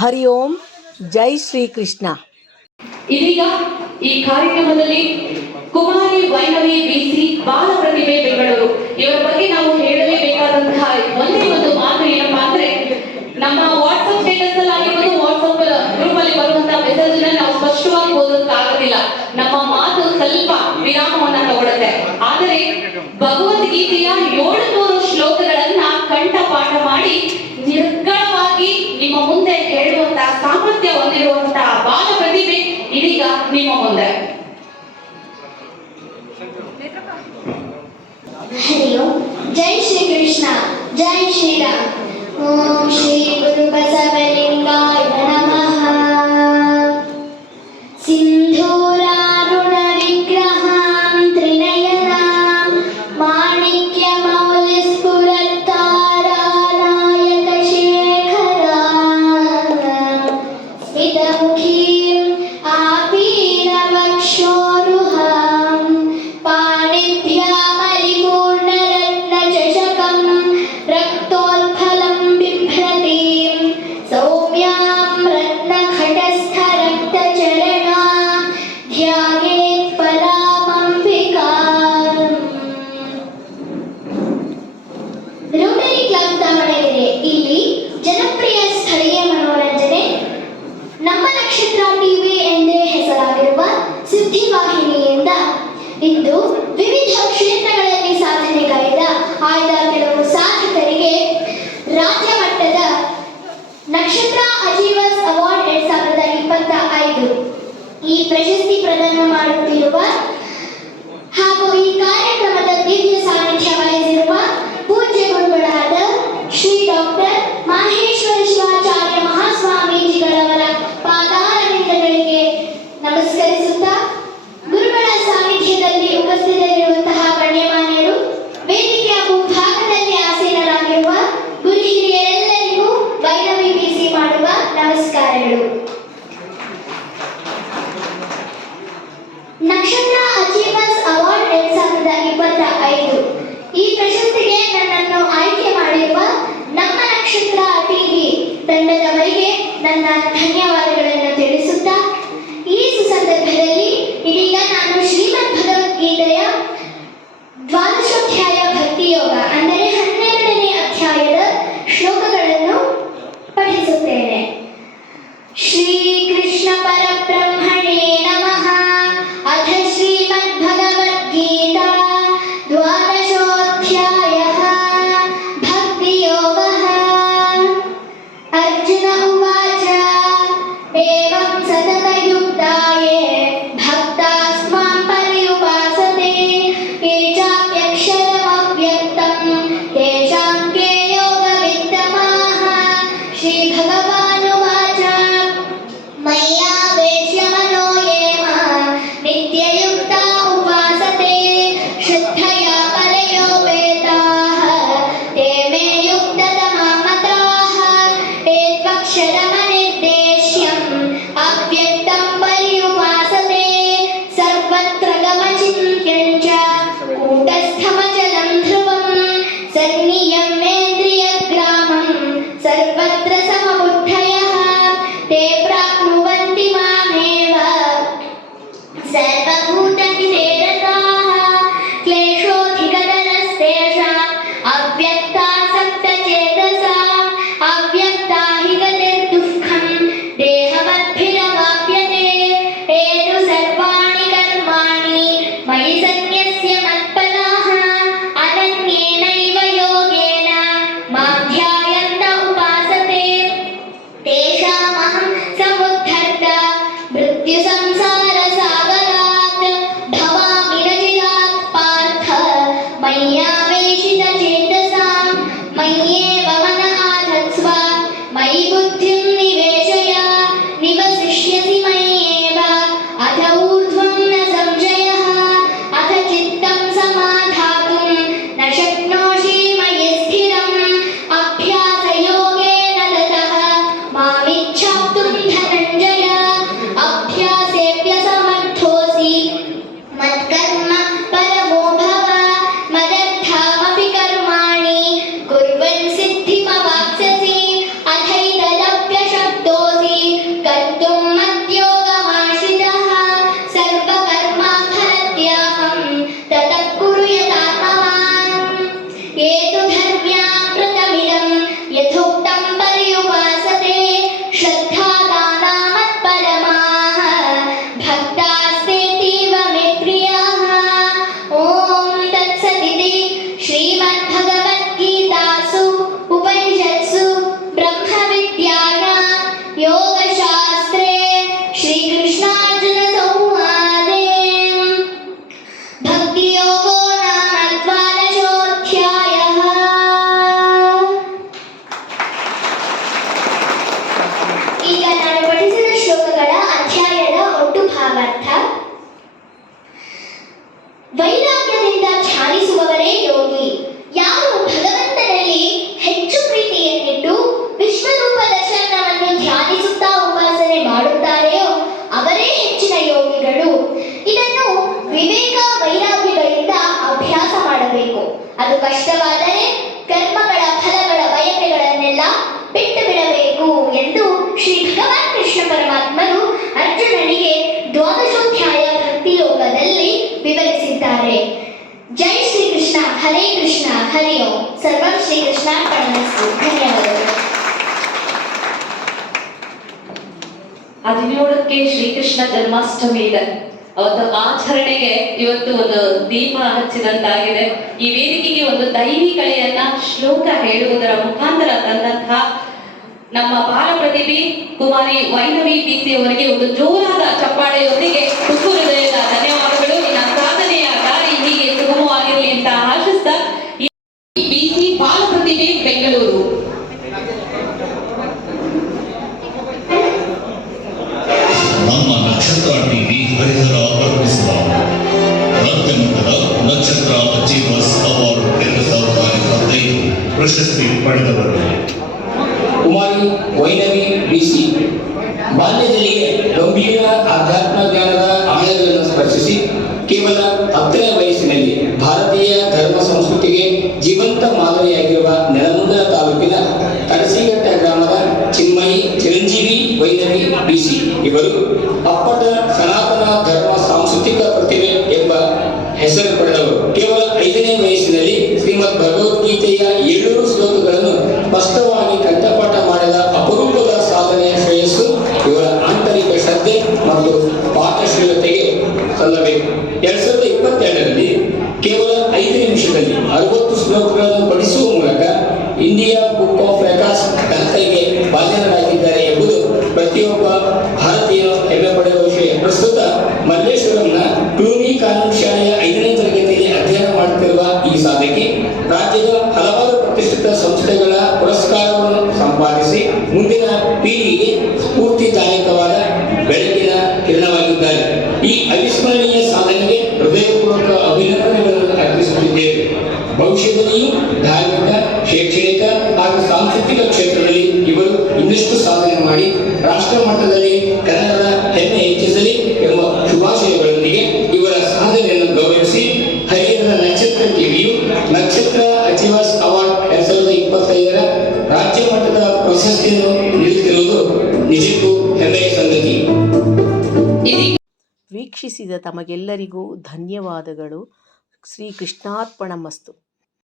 ಹರಿ ಓಂ, ಜೈ ಶ್ರೀ ಕೃಷ್ಣ. ಇದೀಗ ಈ ಕಾರ್ಯಕ್ರಮದಲ್ಲಿ ಕುಮಾರಿ ವೈನವಿ ಬಿಸಿ ಬಾಲ ಪ್ರತಿಭೆ ಬೆಂಗಳೂರು. ಇವರ ಬಗ್ಗೆ ನಾವು ಹೇಳಲೇಬೇಕಾದಂತಹ ಒಂದೇ ಒಂದು ಮಾತು ಏನಪ್ಪ ಅಂದ್ರೆ, ನಮ್ಮ ವಾಟ್ಸ್ಆಪ್ ಸ್ಟೇಟಸ್ ಅಲ್ಲಿ ಆಗಿರ್ಬೋದು ವಾಟ್ಸ್ಆಪ್ ಗ್ರೂಪ್ ಅಲ್ಲಿ ಬರುವಂತಹ ಮೆಸೇಜ್ ನಾವು ಸ್ಪಷ್ಟವಾಗಿ ಓದೋದಕ್ಕಾಗೋದಿಲ್ಲ. ನಮ್ಮ ಮಾತು ಸ್ವಲ್ಪ ವಿರಾಮವನ್ನ ತಗೊಳುತ್ತೆ. ಆದರೆ ಭಗವದ್ಗೀತೆಯ ಏಳುನೂರು ಶ್ಲೋಕಗಳನ್ನ ಕಂಠಪಾಠ ಮಾಡಿ ಇದೀಗ ನಿಮ್ಮ ಮುಂದೆ ಹಲೋ ಜೈ ಶ್ರೀ ಕೃಷ್ಣ ಜೈ ಶ್ರೀರಾಮ್ ಓಂ ಶ್ರೀ ಗುರು ಬಸವಲಿಂಗ ಧ್ಯಾನಿಸುವವರೇ ಯೋಗಿ. ಯಾರು ಭಗವಂತನಲ್ಲಿ ಹೆಚ್ಚು ಪ್ರೀತಿಯನ್ನಿಟ್ಟು ವಿಶ್ವರೂಪ ದರ್ಶನವನ್ನು ಧ್ಯಾನಿಸುತ್ತಾ ಉಪಾಸನೆ ಮಾಡುತ್ತಾರೆಯೋ, ಅವರೇ ಹೆಚ್ಚಿನ ಯೋಗಿಗಳು. ಇದನ್ನು ವಿವೇಕ ವೈರಾಗ್ಯಗಳಿಂದ ಅಭ್ಯಾಸ ಮಾಡಬೇಕು. ಅದು ಕಷ್ಟವಾದರೆ ಕರ್ಮಗಳ ಫಲಗಳ ಬಯಕೆಗಳನ್ನೆಲ್ಲ ಬಿಟ್ಟು ಬಿಡಬೇಕು ಎಂದು ಶ್ರೀ ಭಗವಾನ್ ಕೃಷ್ಣ ಪರಮಾತ್ಮರು ಅರ್ಜುನನಿಗೆ ದ್ವಾದಶೋಧ್ಯಾಯ ಭಕ್ತಿ ಯೋಗದಲ್ಲಿ ವಿವರಿಸಿದ್ದಾರೆ. ಜೈ ಶ್ರೀ ಕೃಷ್ಣ ಹರೇ ಕೃಷ್ಣ ಹರಿ ಓಂ ಸರ್ವಂ ಶ್ರೀ ಕೃಷ್ಣ ಧನ್ಯವಾದಗಳು. ಹದಿನೇಳಕ್ಕೆ ಶ್ರೀಕೃಷ್ಣ ಜನ್ಮಾಷ್ಟಮಿ ಇದೆ. ಅವತ್ತು ಆಚರಣೆಗೆ ಇವತ್ತು ಒಂದು ದೀಪ ಹಚ್ಚಿದಂತಾಗಿದೆ. ಈ ವೇದಿಕೆಗೆ ಒಂದು ದೈವಿ ಕಲೆಯನ್ನ ಶ್ಲೋಕ ಹೇಳುವುದರ ಮುಖಾಂತರ ತಂದಂತಹ ನಮ್ಮ ಬಾಲ ಪ್ರತಿಭೆ ಕುಮಾರಿ ವೈನವಿ ಬಿಸಿ ಅವರಿಗೆ ಒಂದು ಜೋರಾದ ಚಪ್ಪಾಳೆಯೊಂದಿಗೆ ಹೃದಯದ ಧನ್ಯವಾದಗಳು. ಪಡೆದವರು. ಕುಮಾರಿ ವೈನವಿ ಬಿಸಿ ಬಾಲ್ಯದಲ್ಲಿಯೇ ಗಂಭೀರ ಆಧ್ಯಾತ್ಮ ಜ್ಞಾನದ ಆಳಗಳನ್ನು ಸ್ಪರ್ಶಿಸಿ ಕೇವಲ ಹತ್ತನೇ ವಯಸ್ಸಿನಲ್ಲಿ ಭಾರತೀಯ ಧರ್ಮ ಸಂಸ್ಕೃತಿಗೆ ಜೀವಂತ ಮಾದರಿಯಾಗಿರುವ ನೆಲಮಂಗಲ ತಾಲೂಕಿನ ತರಸಿಘಟ್ಟ ಗ್ರಾಮದ ಚಿನ್ಮಯಿ, ಚಿರಂಜೀವಿ ವೈನವಿ ಬಿಸಿ ಇವರು ಅಪ್ಪಟ ಸನಾತನ ಧರ್ಮ ಸಾಂಸ್ಕೃತಿಕ ಪ್ರತಿಭೆ ಎಂಬ ಹೆಸರು ಪಡೆದವರು. ಕೇವಲ ಐದನೇ ವಯಸ್ಸಿನಲ್ಲಿ ಶ್ರೀಮದ್ ಭಗವದ್ಗೀತೆಯ ಏಳು ಶ್ಲೋಕಗಳನ್ನು ಮತ್ತು ಪಾತ್ರಶೀಲತೆಗೆ ಸಲ್ಲಬೇಕು ಎರಡ್ ಸಾವಿರದ ಇಪ್ಪತ್ತೆರಡರಲ್ಲಿ ಕೇವಲ ಐದು ನಿಮಿಷದಲ್ಲಿ ಅರವತ್ತು ಶ್ಲೋಕಗಳನ್ನು ಪಡಿಸುವ ಮೂಲಕ ಇಂಡಿಯಾ ಬುಕ್ ಆಫ್ ರೆಕಾರ್ಡ್ಸ್ ದಾಖಲೆಗೆ ಬಾಧ್ಯರಾಗಿದ್ದಾರೆ ಎಂಬುದು ಪ್ರತಿಯೊಬ್ಬ ರಾಷ್ಟ್ರ ಮಟ್ಟದಲ್ಲಿ ಕನ್ನಡದ ಹೆಮ್ಮೆ ಹೆಚ್ಚಿಸಲಿ ಎಂಬ ಶುಭಾಶಯಗಳೊಂದಿಗೆ ಇವರ ಸಾಧನೆಯನ್ನು ಗೌರವಿಸಿ ಹರಿಹರದ ನಕ್ಷತ್ರ ಟಿವಿಯು ನಕ್ಷತ್ರ ಅಚೀವರ್ಸ್ ಅವಾರ್ಡ್ ಎರಡ್ ಸಾವಿರದ ಇಪ್ಪತ್ತೈದರ ರಾಜ್ಯ ಮಟ್ಟದ ಪ್ರಶಸ್ತಿಯನ್ನು ನೀಡುತ್ತಿರುವುದು ನಿಜಕ್ಕೂ ಹೆಮ್ಮೆಯ ಸಂಗತಿ. ವೀಕ್ಷಿಸಿದ ತಮಗೆಲ್ಲರಿಗೂ ಧನ್ಯವಾದಗಳು. ಶ್ರೀ ಕೃಷ್ಣಾರ್ಪಣ ಮಸ್ತು.